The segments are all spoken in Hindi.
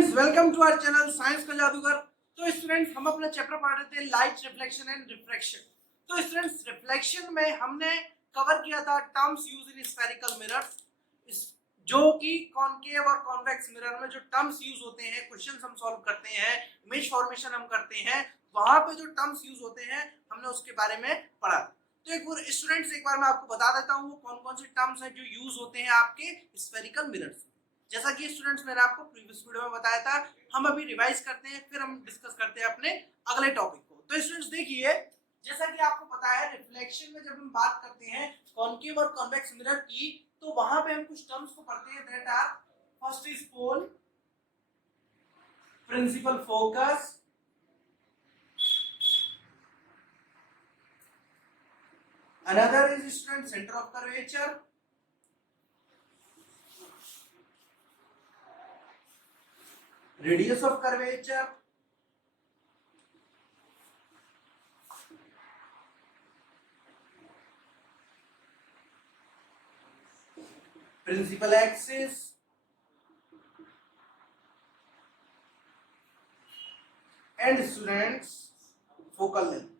Students welcome to our channel science का जादूगर। तो स्टूडेंट्स हम अपना चैप्टर पढ़ रहे थे लाइट रिफ्लेक्शन एंड रिफ्रैक्शन। तो स्टूडेंट्स रिफ्लेक्शन में हमने कवर किया था terms use in spherical mirrors, जो कि कॉनकेव और कॉन्वेक्स मिरर में जो टर्म्स यूज होते हैं, क्वेश्चंस हम सॉल्व करते हैं, इमेज फॉर्मेशन हम करते हैं, वहां पे जो टर्म्स यूज होते हैं हमने उसके बारे में पढ़ा। तो एक बार स्टूडेंट्स एक बार मैं आपको बता देता हूँ वो कौन कौन से टर्म्स हैं जो यूज होते हैं आपके स्फेरिकल मिरर्स। जैसा कि स्टूडेंट्स मैंने आपको प्रीवियस वीडियो में बताया था, हम अभी रिवाइज करते हैं, फिर हम डिस्कस करते हैं अपने अगले टॉपिक को। तो स्टूडेंट्स देखिए, जैसा कि आपको पता है रिफ्लेक्शन में जब हम बात करते हैं कॉनकेव और कॉन्वेक्स मिरर की, तो वहां पे हम कुछ टर्म्स को पढ़ते हैं that are first is pole, principal focus, another is student centre of curvature, radius of curvature, principal axis, and students focal length।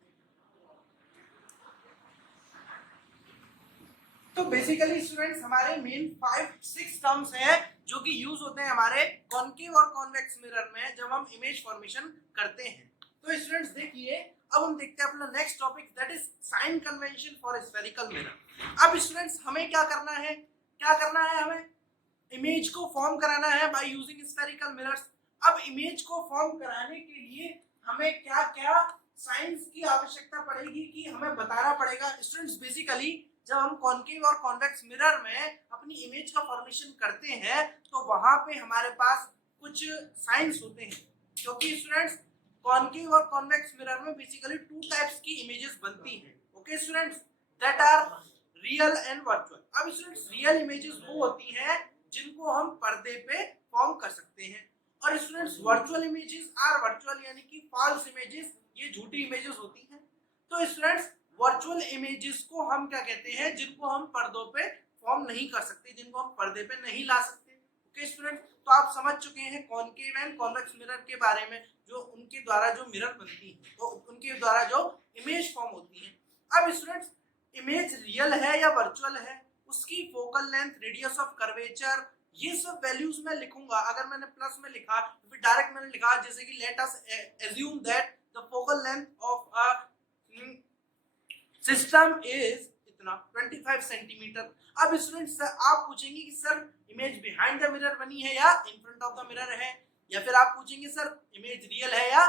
तो बेसिकली स्टूडेंट्स हमारे मेन 5-6 टर्म्स हैं जो कि यूज होते हैं हमारे कॉनकेव और कॉन्वेक्स मिरर में जब हम इमेज फॉर्मेशन करते हैं। तो स्टूडेंट्स देखिए, अब हम देखते हैं अपना next topic that is sine convention for spherical mirror. अब स्टूडेंट्स हमें क्या करना है हमें इमेज को फॉर्म कराना है बाय यूजिंग स्फेरिकल मिरर्स। अब इमेज को फॉर्म कराने के लिए हमें क्या क्या साइंस की आवश्यकता पड़ेगी कि हमें बताना पड़ेगा। स्टूडेंट्स बेसिकली जब हम कॉनकेव और कॉन्वेक्स मिरर में अपनी इमेज का फॉर्मेशन करते हैं तो वहां पे हमारे पास कुछ साइंस होते हैं, क्योंकि स्टूडेंट्स कॉनकेव और कॉन्वेक्स मिरर में बेसिकली 2 टाइप्स की इमेजेस बनती हैं। Okay students, that are real and virtual. अब स्टूडेंट्स रियल इमेजेस वो होती हैं जिनको हम पर्दे पे फॉर्म कर सकते हैं, और students virtual images are virtual यानी कि फॉल्स इमेजेस, ये झूठी इमेजेस होती हैं। तो स्टूडेंट्स वर्चुअल इमेजेस को हम क्या कहते हैं, जिनको हम पर्दों पे फॉर्म नहीं कर सकते, जिनको हम पर्दे पे नहीं ला सकते। ओके स्टूडेंट्स, तो आप समझ चुके हैं कॉनकेव एंड कॉन्वेक्स मिरर के बारे में, जो उनके द्वारा जो मिरर बनती है, तो उनके द्वारा जो इमेज फॉर्म होती है। अब स्टूडेंट्स इमेज रियल है या वर्चुअल है, उसकी focal length, radius of curvature, ये सब वैल्यूज मैं लिखूंगा। अगर मैंने प्लस में लिखा फिर डायरेक्ट मैंने लिखा, जैसे कि let us assume that the focal length of a system is इतना 25 सेंटीमीटर। अब स्टूडेंट्स आप पूछेंगे कि sir image behind the mirror बनी है या इन फ्रंट ऑफ द मिरर है, या फिर आप पूछेंगे सर इमेज रियल है या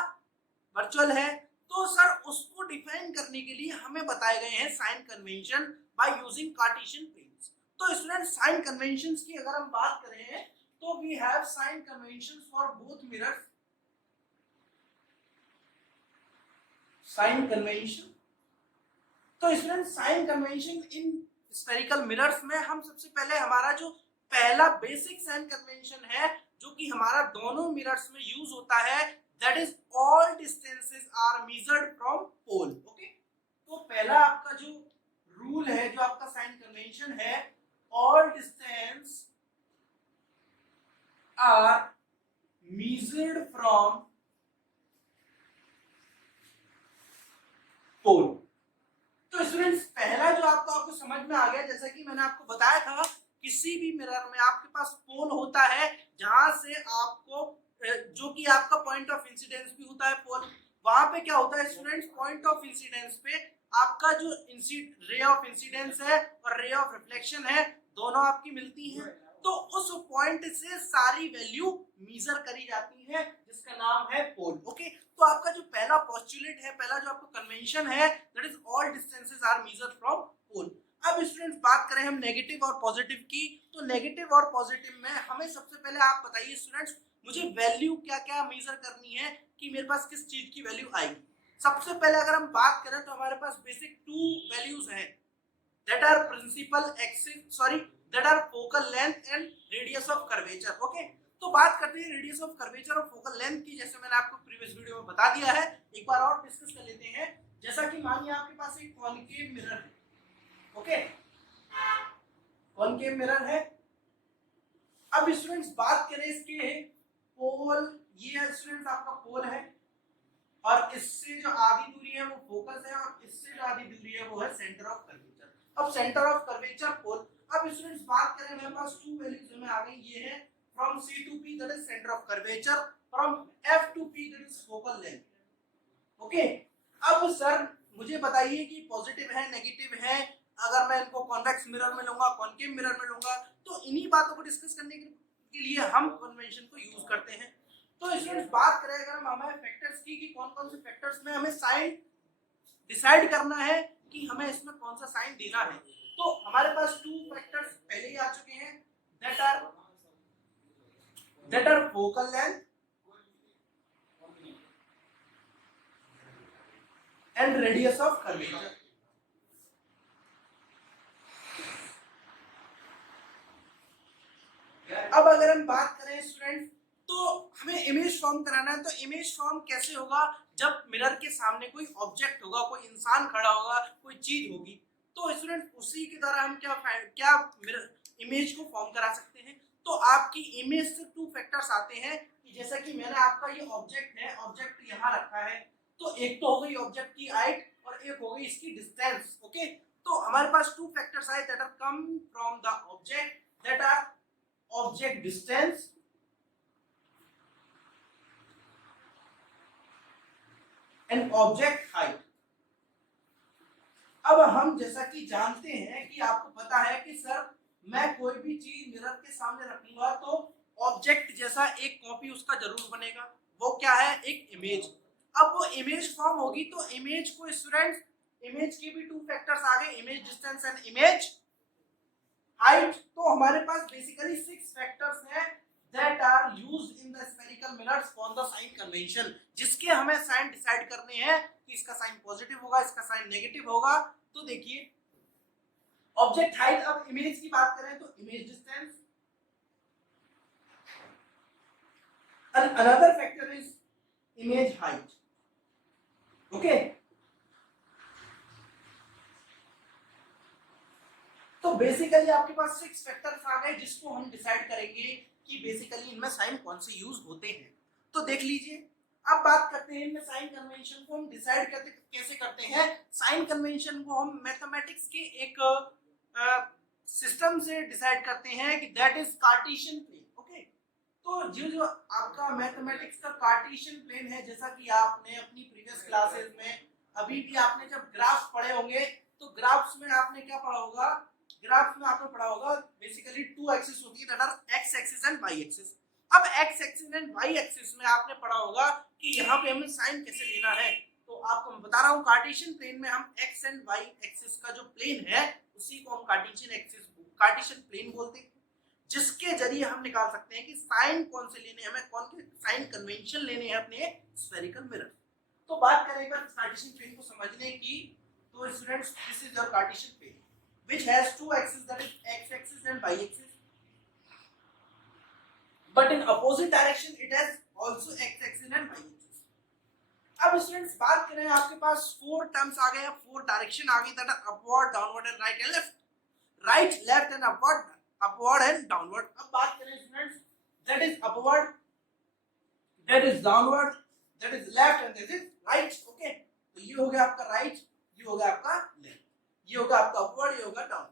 वर्चुअल है। तो सर उसको डिफाइन करने के लिए हमें बताए गए हैं sign convention by using Cartesian planes. तो स्टूडेंट साइन कन्वेंशंस की अगर हम बात करें तो we have sign conventions for both mirrors. Sign convention, तो student sign convention in spherical mirrors में हम सबसे पहले हमारा जो पहला बेसिक साइन कन्वेंशन है जो कि हमारा दोनों मिरर्स में यूज होता है, that is all distances are measured from pole. Okay, तो पहला आपका जो रूल है, जो आपका साइन कन्वेंशन है, all distance are measured from pole. तो स्टूडेंट्स पहला जो आपको समझ में आ गया, जैसा कि मैंने आपको बताया था किसी भी मिरर में आपके पास पोल होता है जहां से आपको जो कि आपका पॉइंट ऑफ इंसिडेंस भी होता है पोल। वहां पे क्या होता है स्टूडेंट्स, पॉइंट ऑफ इंसिडेंस पे आपका जो रे ऑफ इंसिडेंस है और रे ऑफ रिफ्लेक्शन है, दोनों आपकी मिलती हैं। तो उस पॉइंट से सारी वैल्यू मेजर करी जाती है जिसका नाम है पोल। ओके, तो आपका जो पहला पोस्टुलेट है, पहला जो आपका कन्वेंशन है, that is all distances are measured from pole. अब स्टूडेंट्स बात करें हम नेगेटिव और पॉजिटिव की, तो नेगेटिव और पॉजिटिव में हमें सबसे पहले आप बताइए स्टूडेंट्स, मुझे वैल्यू क्या क्या मेजर करनी है कि मेरे पास किस चीज की वैल्यू आएगी। सबसे पहले अगर हम बात करें तो हमारे पास बेसिक 2 वैल्यूज हैं, that are principal axis, sorry that are focal length and radius of curvature. Okay, तो बात करते हैं रेडियस ऑफ कर्वेचर और फोकल लेंथ की, जैसे मैंने आपको प्रीवियस वीडियो में बता दिया है, एक बार और डिस्कस कर लेते हैं। जैसा कि मानिए आपके पास एक कॉनकेव मिरर है। ओके, कॉनकेव मिरर है। अब स्टूडेंट्स बात करें इसके पोल पोल, ये है स्टूडेंट्स आपका पोल है, और इससे जो आधी दूरी है वो फोकस है, और इससे जो आधी दूरी है वो है सेंटर ऑफ कर्वेचर। अब सेंटर ऑफ कर्वेचर पोल, अब स्टूडेंट्स बात करें, मेरे पास टू वैल्यूज में आ गई, ये है from C to P that is centre of curvature, from F to P that is focal length. Okay, अब सर मुझे बताइए कि पॉजिटिव है नेगेटिव है, अगर मैं इनको कॉन्वेक्स मिरर में लूंगा कॉनकेव मिरर में लूंगा, तो इन्हीं बातों को डिस्कस करने के लिए हम कन्वेंशन को यूज करते हैं। तो स्टूडेंट्स बात करें अगर हम हमें फैक्टर्स की कि कौन कौन से फैक्टर्स में हमें साइन डिसाइड करना है कि हमें इसमें कौन सा साइन देना है, तो हमारे पास टू फैक्टर्स पहले ही आ चुके हैं, that are focal length and radius of curvature. अब अगर हम बात करें स्टूडेंट, तो हमें इमेज फॉर्म कराना है, तो इमेज फॉर्म कैसे होगा, जब मिरर के सामने कोई ऑब्जेक्ट होगा, कोई इंसान खड़ा होगा, कोई चीज होगी, तो स्टूडेंट उसी के द्वारा हम क्या मिरर इमेज को फॉर्म करा सकते हैं। तो आपकी इमेज से टू फैक्टर्स आते हैं, कि जैसा कि मैंने आपका ये ऑब्जेक्ट है, ऑब्जेक्ट यहाँ रखा है, तो एक तो हो गई ऑब्जेक्ट की हाइट और एक हो गई इसकी डिस्टेंस। ओके, तो हमारे पास टू फैक्टर्स आए that are come from the object, that are object distance and object height. अब हम जैसा कि जानते हैं कि आपको पता है कि सर मैं कोई भी चीज मिरर के सामने रखूंगा तो ऑब्जेक्ट जैसा एक कॉपी उसका जरूर बनेगा, वो क्या है, एक इमेज। अब वो इमेज फॉर्म होगी, तो इमेज को स्टूडेंट्स, इमेज के भी टू फैक्टर्स आ गए, image distance and image height. तो हमारे पास बेसिकली 6 फैक्टर्स हैं that are used in the spherical mirrors on the sign convention, जिसके हमें साइन डिसाइड करने हैं कि इसका साइन पॉजिटिव होगा, इसका साइन नेगेटिव होगा। तो देखिए ऑब्जेक्ट हाइट, अब इमेज की बात करें तो image distance, and another factor is image height. Okay, तो बेसिकली आपके पास 6 फैक्टर्स आ गए जिसको हम डिसाइड करेंगे कि बेसिकली इनमें साइन कौन से यूज होते हैं। तो देख लीजिए, अब बात करते हैं इनमें साइन कन्वेंशन को हम डिसाइड करते कैसे करते हैं। साइन कन्वेंशन को हम मैथमेटिक्स के एक सिस्टम से डिसाइड करते हैं कि that is Cartesian plane. Okay, तो जो आपका मैथमेटिक्स का कार्टेशियन प्लेन है, जैसा कि आपने अपनी प्रीवियस क्लासेस में अभी भी आपने जब ग्राफ पढ़े होंगे, तो ग्राफ्स में आपने क्या पढ़ा होगा, ग्राफ में आपने पढ़ा होगा बेसिकली टू एक्सिस होती है, that are X axis and Y axis. अब X axis and Y axis में आपने पढ़ा होगा कि यहाँ पे हमें साइन कैसे लेना है। तो आपको मैं बता रहा हूँ, कार्टेशियन प्लेन में हम एक्स एंड वाई एक्सिस का जो प्लेन है उसी को हम कार्टेशियन प्लेन बोलते हैं, जिसके जरिए हम निकाल सकते हैं कि साइन कौन से लेने हैं, हमें कौन से साइन कन्वेंशन लेने हैं अपने स्फेरिकल मिरर। तो बात करें कार्टेशियन प्लेन को समझने की, तो students this is your Cartesian plane which has two axes, that is x axis and y axis, but in opposite direction it has also x axis and y axis. अब स्टूडेंट्स बात करें, आपके पास 4 टर्म्स आ गए, 4 डायरेक्शन आ गई, that are upward, downward and right and left, right left and upward and downward. अब बात करें students, that is upward, that is downward, that is left and that is right. Okay, तो ये हो गया आपका राइट, ये हो गया आपका लेफ्ट, ये होगा आपका अपवर्ड, ये होगा डाउन।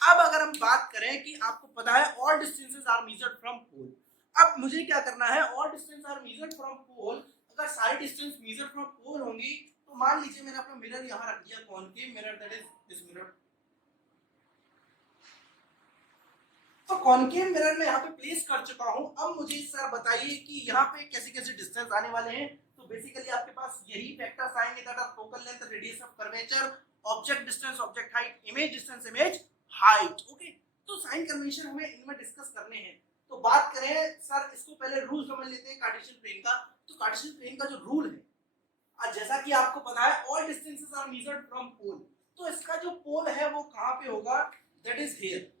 अब अगर हम बात करें कि आपको पता है all distances are measured from pole, अब मुझे क्या करना है, all distance are measured from pole, अगर सारी डिस्टेंस मेजर्ड फ्रॉम पोल होंगी, तो मान लीजिए मैंने अपना मिरर यहाँ रख दिया, concave mirror, that is this mirror. तो कॉनकेव मिरर में यहाँ पे प्लेस कर चुका हूँ। अब मुझे सर बताइए कि यहाँ पे कैसे कैसे डिस्टेंस आने वाले हैं। तो बेसिकली आपके पास यही फैक्टर्स आएंगे, that are focal length, radius of curvature, object distance, object height, image distance, image height. Okay, तो साइन कन्वेंशन हमें इनमें डिस्कस करने हैं। तो बात करें सर, इसको पहले रूल समझ लेते हैं कार्टेशियन प्लेन का। तो कार्टेशियन प्लेन का जो रूल है, जैसा कि आपको पता है all distances are measured from pole, तो इसका जो पोल है वो कहाँ पे होगा, दैट इज हियर।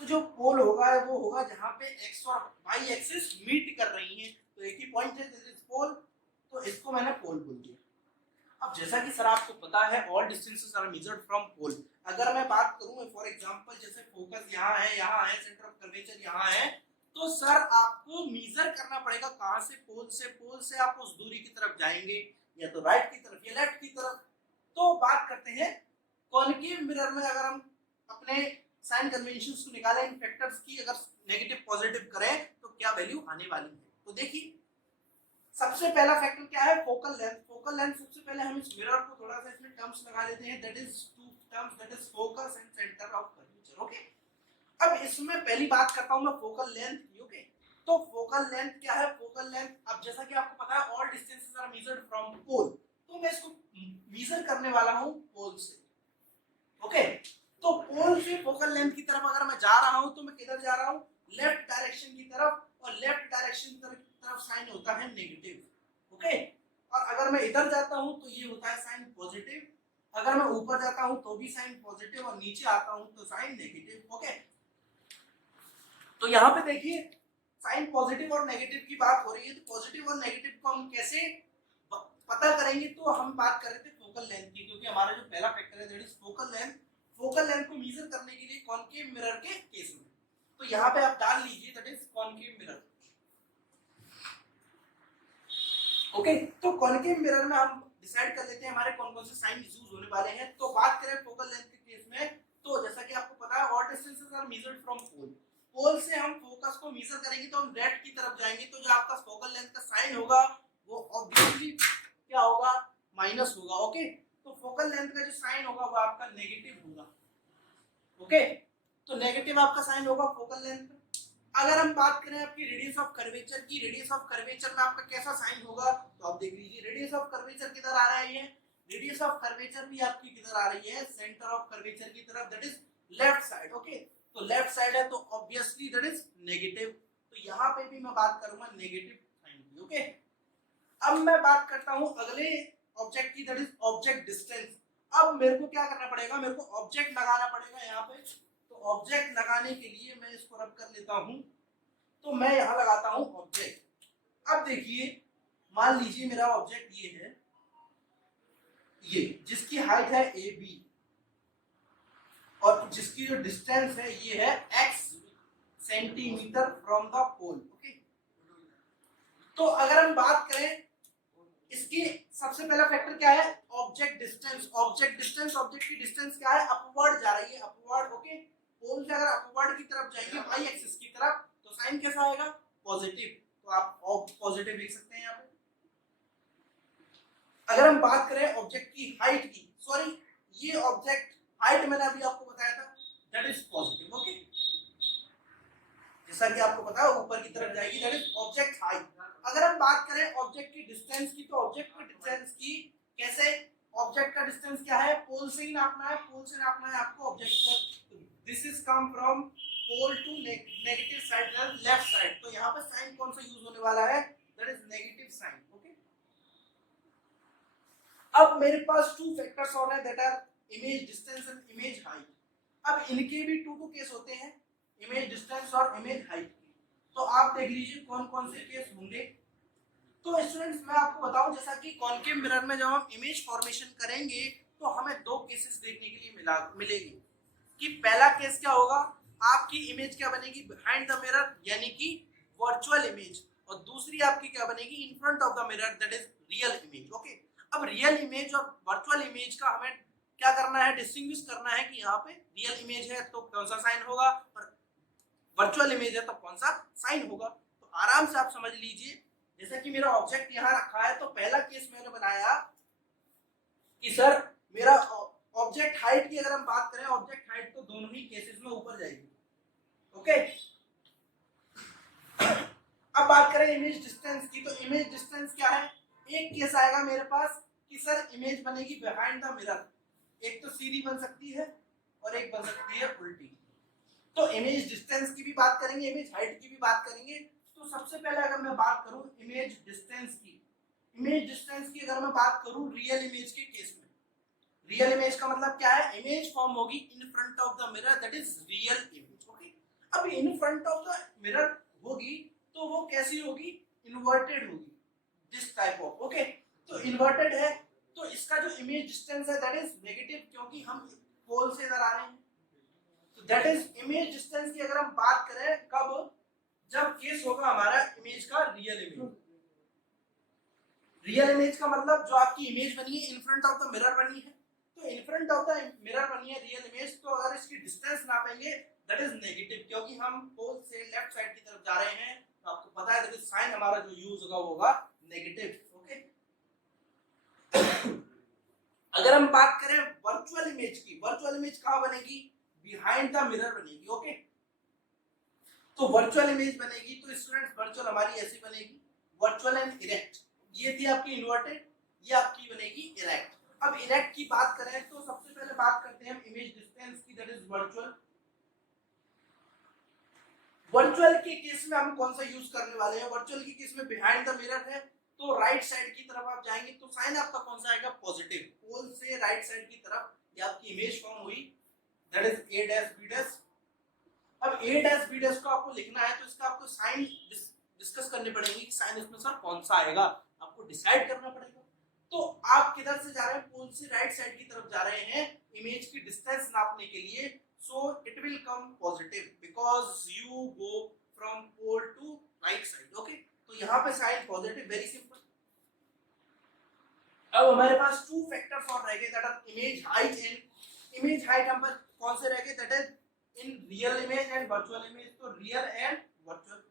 तो जो पोल होगा वो होगा जहाँ पे एक्स और वाई एक्सिस मीट कर रही हैं, तो एक ही पॉइंट है, दिस इज पोल, तो इसको मैंने पोल बोल दिया। अब जैसा कि सर आपको पता है all distances are measured from pole, अगर मैं बात करूं फॉर एग्जांपल जैसे फोकस यहाँ है, सेंटर ऑफ कर्वेचर यहाँ है, तो सर आपको मेजर करना पड़ेगा कहां से, पोल से आप उस दूरी की तरफ जाएंगे या तो राइट की तरफ या लेफ्ट की तरफ। तो बात करते हैं कॉन्केव मिरर में, अगर हम अपने साइन कन्वेंशंस को निकालें इन फैक्टर्स की, अगर नेगेटिव पॉजिटिव करें तो क्या वैल्यू आने वाली है। तो देखिए सबसे पहला फैक्टर क्या है, फोकल लेंथ। फोकल लेंथ सबसे पहले हम इस मिरर को थोड़ा सा इसमें टर्म्स लगा लेते हैं, that is two terms, that is focus and centre of curvature. Okay, अब इसमें पहली बात करता हूं मैं फोकल लेंथ की। ओके, तो फोकल लेंथ क्या है, फोकल लेंथ, अब जैसा कि आपको पता है all distances are measured from pole, तो मैं इसको मेजर करने वाला हूं पोल से। ओके, तो पोल से फोकल लेंथ की तरफ अगर मैं जा रहा हूं तो मैं किधर जा रहा हूं, लेफ्ट डायरेक्शन की तरफ, और लेफ्ट डायरेक्शन तरफ साइन होता है नेगेटिव। ओके, और अगर मैं इधर जाता हूं तो ये होता है साइन पॉजिटिव, अगर मैं ऊपर जाता हूं तो भी साइन पॉजिटिव, और नीचे आता हूं तो साइन नेगेटिव। ओके, तो यहाँ पे देखिए साइन पॉजिटिव और नेगेटिव की बात हो रही है, तो पॉजिटिव और नेगेटिव को हम कैसे पता करेंगे, तो हम बात कर रहे थे फोकल लेंथ की, क्योंकि हमारा जो पहला फैक्टर है that is focal length. Focal length को मेजर करने के लिए कॉन्केव मिरर के केस में, तो यहाँ पे आप डाल लीजिए that is concave mirror. Okay, तो कॉन्केव मिरर में हम डिसाइड कर लेते हैं हमारे कौन कौन से साइन यूज होने वाले हैं। तो बात करें फोकल लेंथ के केस में, तो जैसा कि आपको पता है all distances are measured from pole, pole से हम फोकस को मेजर करेंगे तो हम रेड की तरफ जाएंगे, तो जो आपका फोकल लेंथ का साइन होगा वो ऑब्वियसली क्या होगा, माइनस होगा। ओके, तो फोकल लेंथ का जो साइन होगा वो आपका नेगेटिव होगा। ओके, तो नेगेटिव आपका साइन होगा फोकल लेंथ। अगर हम बात करें आपकी रेडियस ऑफ कर्वेचर की, रेडियस ऑफ कर्वेचर में आपका कैसा साइन होगा, तो आप देख लीजिए रेडियस ऑफ कर्वेचर किधर आ रहा है, ये रेडियस ऑफ कर्वेचर भी आपकी किधर आ रही है, सेंटर ऑफ कर्वेचर की तरफ, that is left side. Okay, तो लेफ्ट साइड है तो ऑब्वियसली दैट इज नेगेटिव, तो यहाँ पे भी मैं बात करूंगा नेगेटिव साइन की। ओके, अब मैं बात करता हूं अगले ऑब्जेक्ट की, दैट इज ऑब्जेक्ट डिस्टेंस। अब मेरे को क्या करना पड़ेगा, मेरे को ऑब्जेक्ट लगाना पड़ेगा यहाँ पे, तो ऑब्जेक्ट लगाने के लिए मैं इसको रब कर लेता हूं, तो मैं यहां लगाता हूं ऑब्जेक्ट। अब देखिए मान लीजिए मेरा ऑब्जेक्ट ये है, ये जिसकी हाइट है ए बी, और जिसकी जो डिस्टेंस है ये है x centimetre from the pole. Okay, तो अगर हम बात करें इसकी, सबसे पहला फैक्टर क्या है, object distance. Object distance, object की डिस्टेंस क्या है, अपवर्ड जा रही है, अपवर्ड। ओके, पोल से अगर अपवर्ड की तरफ जाएंगे वाई एक्सिस की तरफ, तो साइन कैसा आएगा, पॉजिटिव, तो आप पॉजिटिव लिख सकते हैं यहाँ पे। अगर हम बात करें ऑब्जेक्ट की हाइट की, सॉरी ये ऑब्जेक्ट हाइट मैंने अभी आपको बताया था, दैट इज पॉजिटिव। ओके, जैसा कि आपको पता है ऊपर की तरफ जाएगी, दैट इज ऑब्जेक्ट हाइट। अगर हम बात करें ऑब्जेक्ट की डिस्टेंस की, तो ऑब्जेक्ट की डिस्टेंस की कैसे, ऑब्जेक्ट का डिस्टेंस क्या है, पोल से ही नापना है, पोल से नापना है आपको ऑब्जेक्ट को। This is come from pole to negative side, left side, तो यहाँ पे साइन कौन सा यूज होने वाला है, that is negative sign. Okay, अब मेरे पास टू फैक्टर्स और हैं, that are image distance and image height. अब इनके भी टू केस होते हैं, इमेज डिस्टेंस और इमेज हाइट की, तो आप देख लीजिए कौन कौन से केस होंगे। तो स्टूडेंट्स मैं आपको बताऊं, जैसा कि कॉन्केव मिरर में जब हम इमेज फॉर्मेशन करेंगे तो हमें दो केसेस देखने के लिए मिलेगी, कि पहला केस क्या होगा, आपकी इमेज क्या बनेगी बिहाइंड द मिरर, यानी कि वर्चुअल इमेज, और दूसरी आपकी क्या बनेगी इन front of the mirror, that is real image. Okay, अब रियल इमेज और वर्चुअल इमेज का हमें क्या करना है, डिस्टिंग्विश करना है कि यहाँ पे रियल इमेज है तो कौन सा साइन होगा, और वर्चुअल इमेज है तो कौन सा साइन होगा। तो आराम से आप समझ लीजिए, जैसे कि मेरा ऑब्जेक्ट यहाँ रखा है, तो पहला केस मैंने बनाया कि सर मेरा ऑब्जेक्ट हाइट की अगर हम बात करें, ऑब्जेक्ट हाइट तो दोनों ही केसेस में ऊपर जाएगी। ओके, अब बात करें इमेज डिस्टेंस की, तो इमेज डिस्टेंस क्या है, एक केस आएगा मेरे पास कि सर इमेज बनेगी बिहाइंड द मिरर, एक तो सीधी बन सकती है और एक बन सकती है उल्टी। तो इमेज डिस्टेंस की भी बात करेंगे, इमेज हाइट की भी बात करेंगे। तो सबसे पहले अगर मैं बात करूं इमेज डिस्टेंस की, इमेज डिस्टेंस की अगर मैं बात करूं रियल इमेज के केस में, रियल इमेज का मतलब क्या है, इमेज फॉर्म होगी in front of the mirror, that is real image. Okay, अब in front of the mirror होगी तो वो कैसी होगी, इन्वर्टेड होगी, दिस टाइप ऑफ। ओके, तो इन्वर्टेड है तो इसका जो इमेज डिस्टेंस है दैट इज नेगेटिव, क्योंकि हम पोल से इधर आ रहे हैं। तो दैट इज इमेज डिस्टेंस की अगर हम बात करें कब, जब केस होगा हमारा इमेज का रियल इमेज। रियल इमेज का मतलब जो आपकी इमेज बनी है इन फ्रंट ऑफ द मिरर बनी है, तो in front of the mirror बनी है रियल इमेज, तो अगर इसकी डिस्टेंस नापेंगे दैट इज नेगेटिव, क्योंकि हम पोल से लेफ्ट साइड की तरफ जा रहे हैं, तो आपको पता है दैट इज साइन हमारा जो यूज होगा वो होगा नेगेटिव। ओके, अगर हम बात करें वर्चुअल इमेज की, वर्चुअल इमेज कहां बनेगी? बिहाइंड द मिरर बनेगी। ओके, तो वर्चुअल इमेज बनेगी तो स्टूडेंट्स वर्चुअल हमारी ऐसी बनेगी, वर्चुअल एंड इरेक्ट। ये थी आपकी इन्वर्टेड, ये आपकी बनेगी इरेक्ट। अब इरेक्ट की बात करें तो सबसे पहले बात करते हैं हम इमेज डिस्टेंस की, दैट इज वर्चुअल। वर्चुअल के केस में हम कौन सा यूज करने वाले हैं? वर्चुअल के केस में बिहाइंड द मिरर है, तो राइट साइड की तरफ आप जाएंगे तो साइन आपका कौन सा आएगा? पॉजिटिव। पोल से राइट साइड की तरफ ये आपकी इमेज फॉर्म हुई, that is a dash b dash. अब a डैश b डैश को आपको लिखना है तो इसका आपको साइन डिस्कस करने पड़ेंगे कि साइन इसमें सर कौन सा आएगा, आपको डिसाइड करना पड़ेगा। तो आप किधर से जा रहे हैं? पोल से राइट साइड की तरफ जा रहे हैं इमेज की डिस्टेंस नापने के लिए, so it will come positive because you go from pole to right side. Okay, तो यहाँ पे साइन पॉजिटिव, वेरी सिंपल। अब हमारे पास टू फैक्टर्स और रह गए, that are image height and image height. हम पर कौन से रह गए? That is in real image and virtual image, तो रियल एंड वर्चुअल।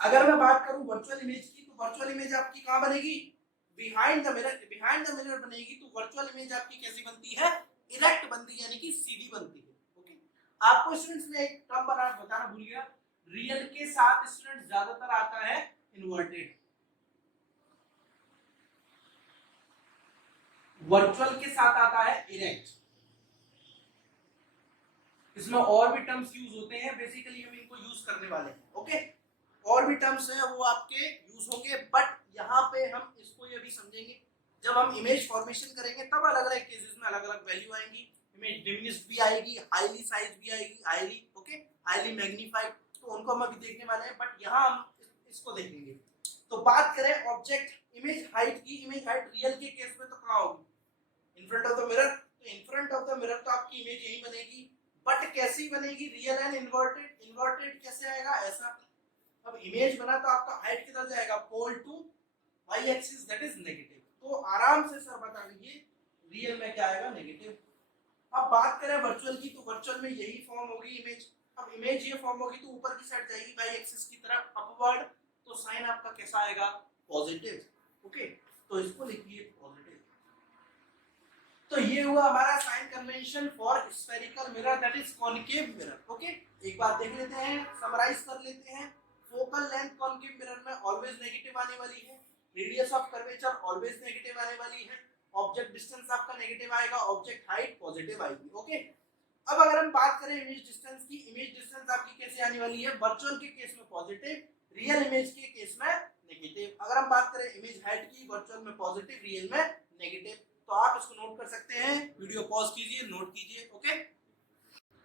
अगर मैं बात करूं वर्चुअल इमेज की, तो वर्चुअल इमेज आपकी कहां बनेगी? Behind the mirror, behind the mirror बनेगी। तो वर्चुअल इमेज आपकी कैसी बनती है? इरेक्ट बनती है, यानी कि सीधी बनती है। ओके, आपको स्टूडेंट्स में एक टर्म बताना भूल गया, रियल के साथ स्टूडेंट्स ज्यादातर आता है इन्वर्टेड, वर्चुअल के साथ आता है इरेक्ट। इसमें और भी टर्म्स यूज होते हैं, बेसिकली हम इनको यूज करने वाले हैं। ओके, और भी टर्म्स हैं वो आपके यूज होंगे, बट यहाँ पे हम इसको ये भी समझेंगे जब हम इमेज फॉर्मेशन करेंगे, तब अलग अलग केसेस में अलग अलग वैल्यू आएंगी। इमेज डिमिनिश्ड भी आएगी, हाईली साइज भी आएगी, हाईली ओके हाईली मैग्नीफाइड, तो उनको हम अभी देखने वाले हैं, बट यहाँ हम इसको देखेंगे। तो बात करें ऑब्जेक्ट इमेज हाइट की, इमेज हाइट रियल के केस में तो कहाँ होगी? In front of the mirror. तो in front of the mirror तो आपकी इमेज यही बनेगी, बट कैसी बनेगी? Real and inverted. इन्वर्टेड कैसे आएगा? ऐसा। अब इमेज बना तो आपका हाइट किधर जाएगा? Pole to Y axis, that is negative. तो आराम से सर बता दीजिए रियल में क्या आएगा? नेगेटिव। अब बात करें वर्चुअल की, तो वर्चुअल में यही फॉर्म होगी इमेज। अब इमेज ये फॉर्म होगी तो ऊपर की साइड जाएगी वाई एक्सिस की तरफ अपवर्ड, तो साइन आपका कैसा आएगा? पॉजिटिव। ओके, तो इसको लिखिए पॉजिटिव। तो ये हुआ हमारा sign convention for spherical mirror, that is concave mirror. Okay, एक बात देख लेते हैं, समराइज कर लेते हैं। फोकल लेंथ कॉनकेव मिरर में ऑलवेज नेगेटिव आने वाली है, radius of curvature always negative आने वाली है, ऑब्जेक्ट डिस्टेंस आपका नेगेटिव आएगा, ऑब्जेक्ट हाइट पॉजिटिव आएगी। ओके, अब अगर हम बात करें इमेज डिस्टेंस की, इमेज डिस्टेंस आपकी कैसे आने वाली है? वर्चुअल के केस में पॉजिटिव, रियल इमेज के केस में नेगेटिव। अगर हम बात करें इमेज हाइट की, वर्चुअल में पॉजिटिव, रियल में नेगेटिव। तो आप इसको नोट कर सकते हैं, वीडियो पॉज कीजिए, नोट कीजिए। ओके,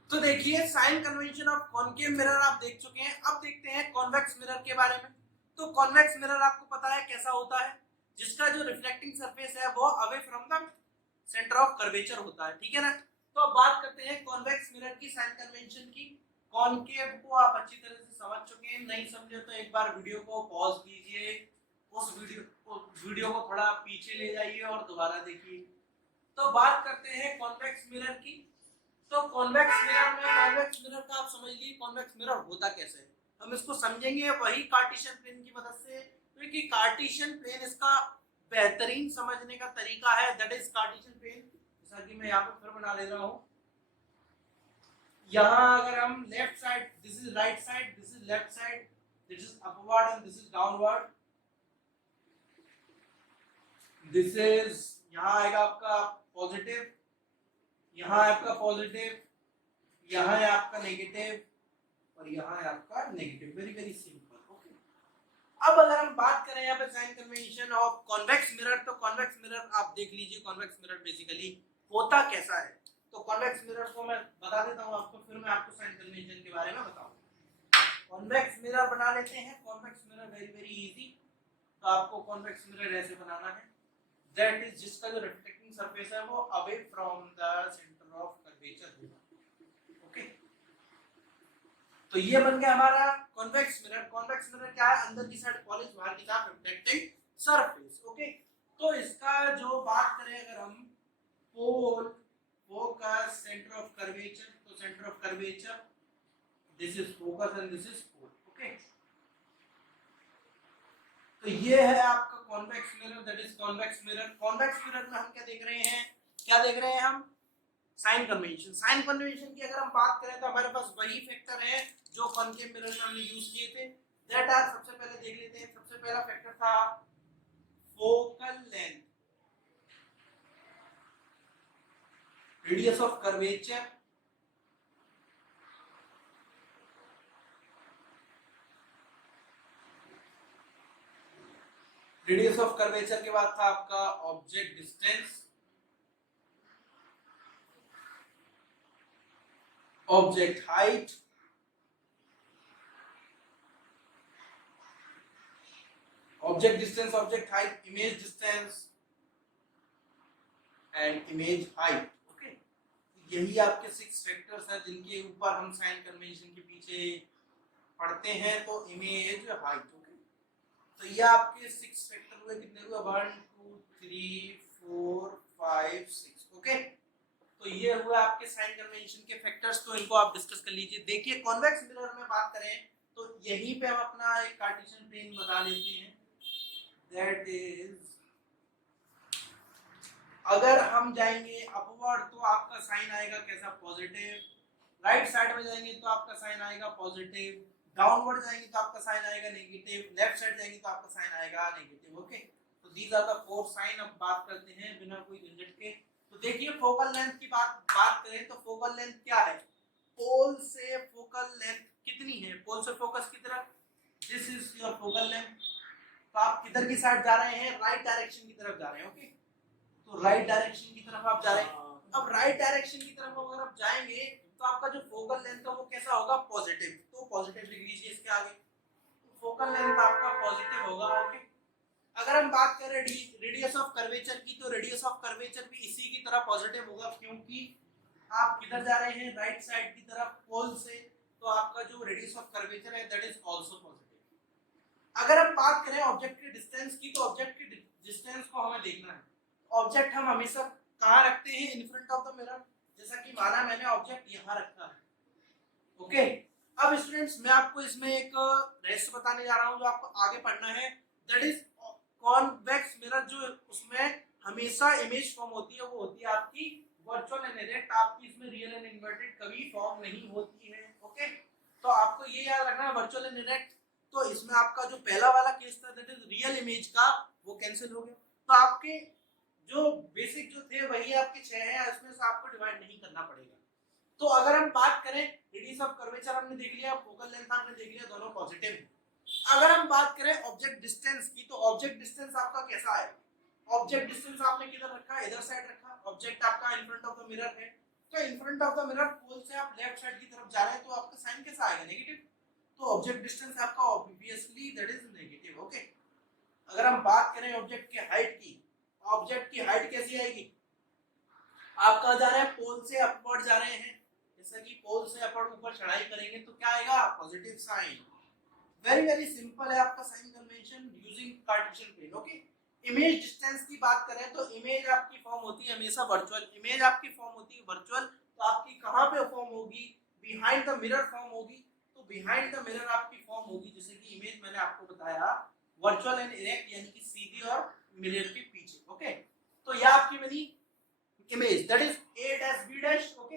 तो देखिए sign convention of concave mirror आप देख चुके हैं। अब देखते हैं कॉन्वेक्स मिरर के बारे में। तो कॉन्वेक्स मिरर आपको पता है कैसा होता है? जिसका जो रिफ्लेक्टिंग सरफेस है वो away from the centre of curvature होता है, ठीक है ना। तो अब बात करते हैं कॉन्वेक्स मिरर की साइन कन्वेंशन की। कॉनकेव को आप अच्छी तरह से समझ चुके हैं, नहीं समझे तो एक बार वीडियो को पॉज कीजिए, उस वीडियो को थोड़ा पीछे ले जाइए और दोबारा देखिए। तो बात करते हैं कॉन्वेक्स मिरर की। तो कॉन्वेक्स मिरर का आप समझ लीजिए कॉन्वेक्स मिरर होता कैसे है, हम इसको समझेंगे वही कार्टेशियन प्लेन की मदद से, क्योंकि कार्टेशियन प्लेन इसका बेहतरीन समझने का तरीका है, दैट इज कार्टेशियन प्लेन। जैसा कि मैं यहाँ पे फिर बना ले रहा हूँ, यहाँ अगर हम left side, this is right side, this is left side, this is upward and this is downward, this is यहाँ आएगा आपका पॉजिटिव, यहाँ है आपका पॉजिटिव, यहाँ है आपका नेगेटिव और यहाँ है आपका negative. Very very simple. Okay, अब अगर हम बात करें यहाँ पे sign convention of convex mirror, तो कॉन्वेक्स मिरर आप देख लीजिए कॉन्वेक्स मिरर बेसिकली होता कैसा है। तो कॉन्वेक्स मिरर को मैं बता देता हूँ आपको, फिर मैं आपको साइन कन्वेंशन के बारे में बताऊंगा। कॉन्वेक्स मिरर बना लेते हैं। Convex mirror very very easy. तो आपको कॉन्वेक्स मिरर ऐसे बनाना है, दैट इज जिसका जो रिफ्लेक्टिंग सरफेस है वो away from the centre of curvature होगा। ओके, तो ये बन गया हमारा कॉन्वेक्स मिरर। कॉन्वेक्स मिरर क्या है, अंदर की साइड पॉलिश, बाहर की तरफ रिफ्लेक्टिंग सरफेस। ओके, तो इसका जो बात करें अगर हम pole, focus, centre of curvature, तो centre of curvature this is focus and this is pole. Okay, तो ये है आपका convex mirror, that is convex mirror. Convex mirror में हम क्या देख रहे हैं, क्या देख रहे हैं हम, साइन कन्वेंशन। साइन कन्वेंशन की अगर हम बात करें तो हमारे पास वही फैक्टर है जो कॉनकेव मिरर में हमने यूज किए थे। दैट आर, सबसे पहले देख लेते हैं, सबसे पहला फैक्टर था focal length, radius of curvature, radius of curvature के बाद था आपका object distance, object height, object distance, object height, image distance and image height. Okay, यही आपके 6 फैक्टर्स हैं जिनके ऊपर हम साइन कन्वेंशन के पीछे पढ़ते हैं। तो इमेज हाइट, ओके, तो ये आपके 6 फैक्टर हुए, कितने हुए, 1 2 3 4 5 6। ओके, तो ये हुआ आपके साइन कन्वेंशन के फैक्टर्स, तो इनको आप डिस्कस कर लीजिए। देखिए कॉन्वेक्स मिरर में बात करें तो यहीं पे हम अपना एक कार्टेशियन प्लेन बता लेते हैं, दैट इज, अगर हम जाएंगे अपवर्ड तो आपका साइन आएगा कैसा, पॉजिटिव। राइट साइड में जाएंगे तो आपका साइन आएगा पॉजिटिव, डाउनवर्ड जाएंगे तो आपका साइन आएगा नेगेटिव, लेफ्ट साइड जाएंगे तो आपका साइन आएगा नेगेटिव। ओके, तो दीज आर द 4 साइन। अब बात करते हैं बिना कोई झंझट के। तो देखिए फोकल लेंथ की बात करें तो फोकल लेंथ क्या है, पोल से फोकल लेंथ कितनी है, पोल से फोकस की तरफ, this is your focal length. तो आप किधर की साइड जा रहे हैं, राइट डायरेक्शन की तरफ जा रहे हैं। ओके, तो राइट डायरेक्शन की तरफ आप जा रहे हैं। अब राइट डायरेक्शन की तरफ अगर आप जाएंगे तो आपका जो फोकल लेंथ है वो कैसा होगा, पॉजिटिव। तो पॉजिटिव लिख लीजिए इसके आगे, तो फोकल लेंथ आपका पॉजिटिव होगा। ओके, अगर हम बात करें रेडियस ऑफ कर्वेचर की, तो रेडियस ऑफ कर्वेचर भी इसी की तरह पॉजिटिव होगा, क्योंकि आप किधर जा रहे हैं, राइट साइड की तरफ पोल से, तो आपका जो रेडियस ऑफ कर्वेचर है दैट इज आल्सो पॉजिटिव। अगर हम बात करें ऑब्जेक्ट के डिस्टेंस की, तो ऑब्जेक्ट के डिस्टेंस को हमें देखना है। ऑब्जेक्ट हम हमेशा कहाँ रखते हैं, इन फ्रंट ऑफ द मिरर, जैसा कि माना मैंने ऑब्जेक्ट यहाँ रखा है। ओके, अब स्टूडेंट्स मैं आपको इसमें एक रहस्य बताने जा रहा हूँ जो आपको आगे पढ़ना है, दैट इज कॉन्वेक्स मिरर। जो उसमें हमेशा इमेज फॉर्म होती है वो होती है आपकी वर्चुअल एंड इरेक्ट, आपकी इसमें रियल एंड इन्वर्टेड कभी फॉर्म नहीं होती है। ओके, तो आपको ये याद रखना है वर्चुअल एंड इरेक्ट। तो इसमें आपका जो पहला वाला केस था दैट इज रियल इमेज का, वो कैंसिल हो गया। तो आपके जो बेसिक जो थे वही आपके 6 हैं, इसमें से आपको डिवाइड नहीं करना पड़ेगा। तो अगर हम बात करें रेडियस ऑफ कर्वेचर हमने देख लिया, फोकल लेंथ आपने देख लिया, दोनों पॉजिटिव है। अगर हम बात करें ऑब्जेक्ट डिस्टेंस की, तो ऑब्जेक्ट डिस्टेंस आपका कैसा है, ऑब्जेक्ट डिस्टेंस आपने किधर रखा, इधर साइड रखा। ऑब्जेक्ट आपका in front of the mirror है, तो in front of the mirror pole से आप लेफ्ट साइड की तरफ जा रहे हैं, तो आपका साइन कैसा आएगा, नेगेटिव। तो ऑब्जेक्ट डिस्टेंस आपका obviously that is negative. Okay, अगर हम बात करें ऑब्जेक्ट की हाइट की, ऑब्जेक्ट की हाइट कैसी आएगी, आप कहां जा रहे हैं, पोल से अपवर्ड जा रहे हैं, जैसा कि पोल से अपवर्ड ऊपर चढ़ाई करेंगे तो क्या आएगा, positive sign. Very very simple है आपका sign convention using Cartesian plane. Okay, image distance की बात करें तो इमेज आपकी फॉर्म होती है हमेशा वर्चुअल, इमेज आपकी फॉर्म होती है वर्चुअल। तो आपकी कहां पे फॉर्म होगी, बिहाइंड द मिरर फॉर्म होगी। तो बिहाइंड द मिरर आपकी फॉर्म होगी, जैसे कि इमेज मैंने आपको बताया वर्चुअल एंड इरेक्ट, यानी कि सीधी और मिरर के पीछे। ओके, तो यह आपकी बनी image, that is a dash b dash. Okay,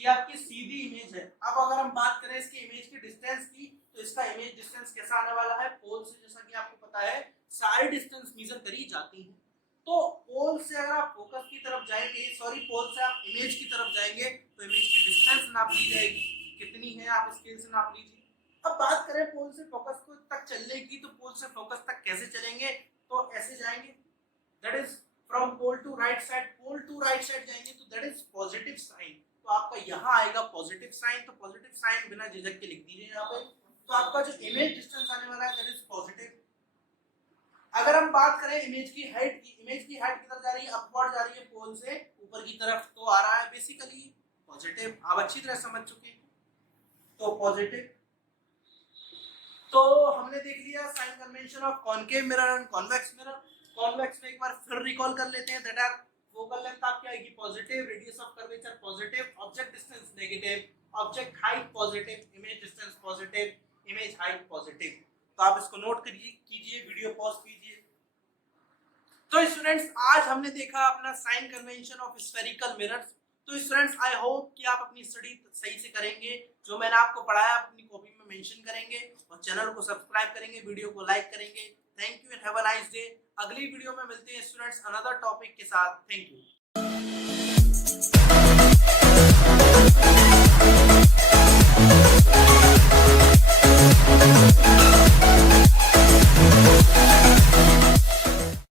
ये आपकी सीधी इमेज है। अब अगर हम बात करें इसकी इमेज की डिस्टेंस की, तो इसका इमेज डिस्टेंस कैसा आने वाला है, पोल से, जैसा कि आपको पता है सारी डिस्टेंस मेजर करी जाती है। तो पोल से अगर आप फोकस की तरफ जाएंगे, सॉरी पोल से आप इमेज की तरफ जाएंगे, तो इमेज की डिस्टेंस नाप ली जाएगी, कितनी है आप स्केल से नाप लीजिए। अब बात करें पोल से फोकस को तक चलने की, तो पोल से फोकस तक कैसे चलेंगे, तो ऐसे जाएंगे, that is from pole to right side, pole to right side जाएंगे तो दैट इज पॉजिटिव साइन। तो आपका यहाँ आएगा पॉजिटिव साइन, तो पॉजिटिव साइन बिना झिझक के लिख दीजिए यहाँ पे। तो आपका जो इमेज डिस्टेंस आने वाला है दैट इज पॉजिटिव। अगर हम बात करें इमेज की हाइट की, इमेज की हाइट किधर जा रही है, अपवर्ड जा रही है पोल से ऊपर की तरफ, तो आ रहा है बेसिकली पॉजिटिव। आप अच्छी तरह समझ चुके हैं। तो पॉजिटिव। तो हमने देख लिया sign convention of concave mirror and convex mirror. Convex में एक बार फिर रिकॉल कर लेते हैं, दैट आर फोकल लेंथ आपकी आएगी positive, radius of curvature positive, object distance negative, object height positive, image distance positive, image height positive. तो आप इसको नोट कीजिए, वीडियो पॉज कीजिए। तो स्टूडेंट्स आज हमने देखा अपना sign convention of spherical mirrors. तो स्टूडेंट्स आई होप कि आप अपनी स्टडी सही से करेंगे, जो मैंने आपको पढ़ाया अपनी कॉपी में मेंशन करेंगे और चैनल को सब्सक्राइब करेंगे, वीडियो को लाइक करेंगे। Thank you and have a nice day. अगली वीडियो में मिलते हैं स्टूडेंट्स अनदर टॉपिक के साथ। Thank you.